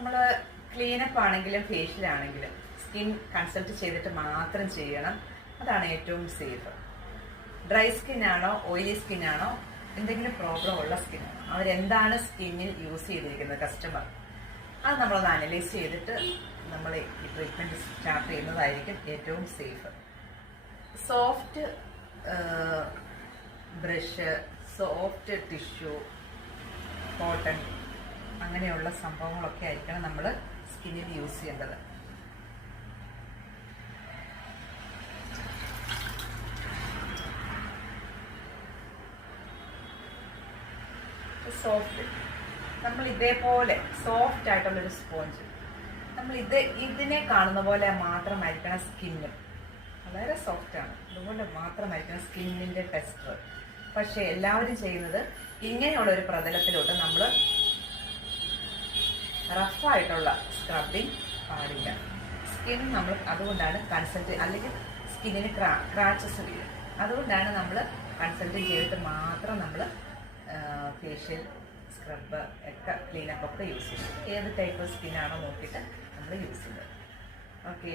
നമ്മൾ ക്ലീനപ്പ് ആണെങ്കിലും ഫേഷ്യലാണെങ്കിലും skin consult ചെയ്തിട്ട് മാത്രം ചെയ്യണം. അതാണ് ഏറ്റവും സേഫ്. ഡ്രൈ സ്കിൻ ആണോ ഓയിലി സ്കിൻ ആണോ എന്തെങ്കിലും പ്രോബ്ലം ഉള്ള സ്കിന്നാണോ അവരെന്താണ് സ്കിന്നിൽ യൂസ് ചെയ്തിരിക്കുന്നത് കസ്റ്റമർ, അത് നമ്മളൊന്ന് അനലൈസ് ചെയ്തിട്ട് നമ്മൾ ഈ ട്രീറ്റ്മെൻറ്റ് സ്റ്റാർട്ട് ചെയ്യുന്നതായിരിക്കും ഏറ്റവും safe. Soft brush, soft tissue, cotton അങ്ങനെയുള്ള സംഭവങ്ങളൊക്കെ ആയിരിക്കണം നമ്മൾ സ്കിന്നിൽ യൂസ് ചെയ്യേണ്ടത്. സോഫ്റ്റ് നമ്മൾ ഇതേപോലെ സോഫ്റ്റ് ആയിട്ടുള്ളൊരു സ്പോഞ്ച് നമ്മൾ ഇതിനെ കാണുന്ന പോലെ മാത്രമായിരിക്കണം സ്കിന്നും. വളരെ സോഫ്റ്റാണ്, അതുപോലെ മാത്രമായിരിക്കണം സ്കിന്നിൻ്റെ ടെക്സ്ചർ. പക്ഷേ എല്ലാവരും ചെയ്യുന്നത് ഇങ്ങനെയുള്ള ഒരു പ്രതലത്തിലോട്ട് നമ്മൾ റഫായിട്ടുള്ള സ്ക്രബിങ് പാടില്ല. സ്കിൻ നമ്മൾ അതുകൊണ്ടാണ് കൺസൾട്ട്, അല്ലെങ്കിൽ സ്കിന്നിന് ക്രാച്ചസ് വീഴും. അതുകൊണ്ടാണ് നമ്മൾ കൺസൾട്ട് ചെയ്തിട്ട് മാത്രം നമ്മൾ ഫേഷ്യൽ സ്ക്രബ് ഒക്കെ ക്ലീനപ്പ് ഒക്കെ യൂസ് ചെയ്യുന്നത്. ഏത് ടൈപ്പ് സ്കിന്നാണോ നോക്കിയിട്ട് നമ്മൾ യൂസ് ചെയ്യുന്നത്. ഓക്കെ.